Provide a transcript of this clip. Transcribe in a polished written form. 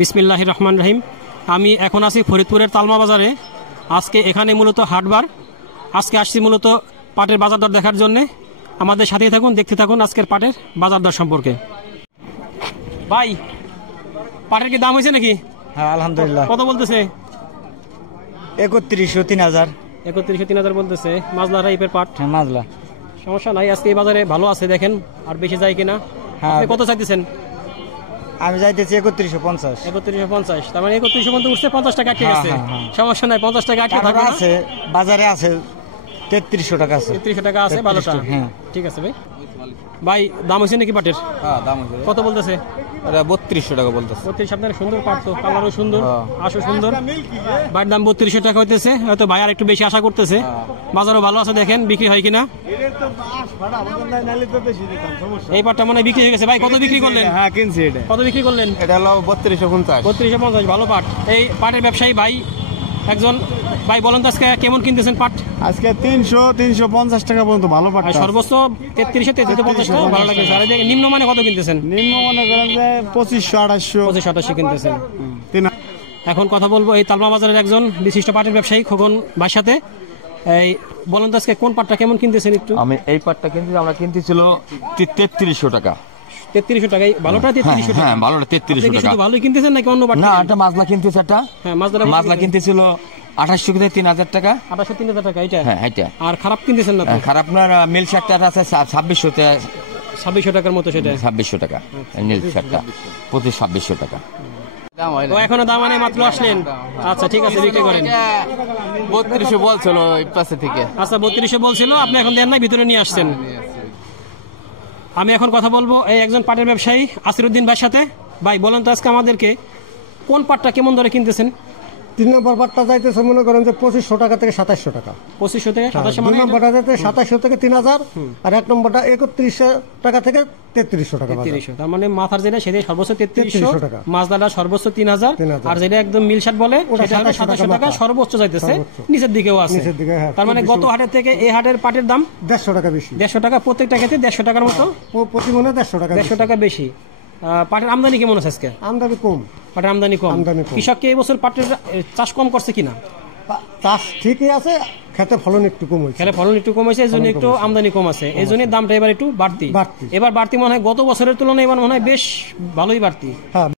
বিসমিল্লাহির রহমানির রহিম। আমি এখন আছি ফরিদপুরের তালমা বাজারে। আজকে এখানে মূলত হাটবার। আজকে আসছি মূলত পাটের বাজার দর দেখার জন্য। আমাদের সাথেই থাকুন, দেখতে থাকুন আজকের পাটের বাজার দর সম্পর্কে। ভাই, পাটের কি দাম হয়েছে নাকি? হ্যাঁ, আলহামদুলিল্লাহ। কত বলতেছে? 3100, 3000। 3100, 3000 বলতেছে। মাজলা টাইপের পাট। হ্যাঁ, মাজলা। সমস্যা নাই, আজকে এই বাজারে ভালো আছে, দেখেন আর বেশি যায় কিনা। হ্যাঁ, আপনি কত চাইতেছেন? আমি যাইতেছি 3150। 3150, তার মানে 3100 পর্যন্ত উঠছে, 50 টাকা আটকে গেছে। সমস্যা নাই, 50 টাকা আটকে থাকবে আছে বাজারে, আছে 3300 টাকা আছে। 3300 টাকা আছে, ভালোটা। হ্যাঁ, ঠিক আছে ভাই। ভাই, দাম হয়েছে নাকি পাটের? হ্যাঁ, দাম হয়েছে। কত বলতেছে? 3200 টাকা বলতেছে। 32। আপনার সুন্দর পাট তো, কালারও সুন্দর, আশও সুন্দর। ভাইয়ের দাম 3200 টাকা হইতেছে। হয়তো ভাই আর একটু বেশি আশা করতেছে। বাজারও ভালো আছে, দেখেন বিক্রি হয় কিনা। এই পাটটা মনে হয় বিক্রি হয়ে গেছে। ভাই, কত বিক্রি করলেন? হ্যাঁ, কিনছি। এটা কত বিক্রি করলেন? এটা হলো 3250। 3250, ভালো পাট। এই পাটের ব্যবসায়ী ভাই একজন। ভাই বলেন তো আজকে কেমন কিনতেছেন পাট? আজকে 300-350 টাকা পর্যন্ত ভালো পাট। সর্বোচ্চ 3300-3350 টাকা ভালো লাগছে। আর এদিকে নিম্ন মানে কত কিনতেছেন? নিম্ন মনে করেন যে 2500-2800। 2500-2800 কিনতেছেন। এখন কথা বলবো এই তালমা বাজারের একজন বিশিষ্ট পাটের ব্যবসায়ী খোকন ভাইয়ের সাথে। এই বলেন তো আজকে কোন পাটটা কেমন কিনতেছেন একটু? আমি এই পাটটা কিনছি, আমরা কিনতেছিল 3300 টাকা। 3300 টাকা। ভালোটা 3300 টাকা? হ্যাঁ, ভালোটা 3300 টাকা। শুধু ভালোই কিনতেছেন নাকি অন্য পাট? না, এটা মাজলা কিনতেছে। একটা হ্যাঁ, মাজলা কিনতেছিল 2800 থেকে 3000 টাকা। 2800, 3000 টাকা এটা? হ্যাঁ, এটা। আর খারাপ কিনতেছেন না তো? খারাপ আপনার মিল শাকটা আছে 2600 তে। 2600 টাকার মতো সেটা? 2600 টাকা নীল শাকটা, 2600 টাকা। ও এখনো দাম মানে মাত্র আসলেন? আচ্ছা, ঠিক আছে, বিক্রি করেন। 3200 বলছিল এই পাশে থেকে। আচ্ছা, 3200 বলছিল, আপনি এখন দেন নাই, ভিতরে নিয়ে আসছেন। আমি এখন কথা বলবো এই একজন পাটের ব্যবসায়ী আসিরউদ্দিন ভাইয়ের সাথে। ভাই বলেন তো আজকে আমাদেরকে কোন পাটটা কেমন দরে কিনতেছেন? 3 নম্বর পাটটা যাইতেছে মনে করেন যে 2500 টাকা থেকে 2700 টাকা। 2500 থেকে 2700 2 মানে? নম্বরটা যাইতে 2700 থেকে 3000। আর 1 নম্বরটা 3100 টাকা থেকে 3300 টাকা। 3300, তার মানে মাথার যেটা সেটা সর্বোচ্চ 3300 টাকা, মাজদাটা সর্বোচ্চ 3000, আর যেটা একদম মিলশাট বলে সেটা 2700 টাকা সর্বোচ্চ যাইতেছে। নিচের দিকেও আছে। তার মানে গত হাটের থেকে এই হাটের পাটের দাম 150 টাকা বেশি। 150 টাকা প্রত্যেকটা ক্ষেত্রে, 150 টাকার মতো প্রতি মনে 150 টাকা। 150 টাকা বেশি। পাটের আমদানি কেমন আছে আজকে? আমদানি কম। পাটের আমদানি কম। কৃষককে এই বছর পাটের চাষ কম করছে কিনা? চাষ ঠিকই আছে, খেতে ফলন একটু কম হয়েছে। খেতে ফলন একটু কম হয়েছে, এই জন্য একটু আমদানি কম আছে। এই জন্য দামটা এবার একটু বাড়তি। এবার বাড়তি মনে হয় গত বছরের তুলনায় এবার মনে হয় বেশ ভালোই বাড়তি। হ্যাঁ,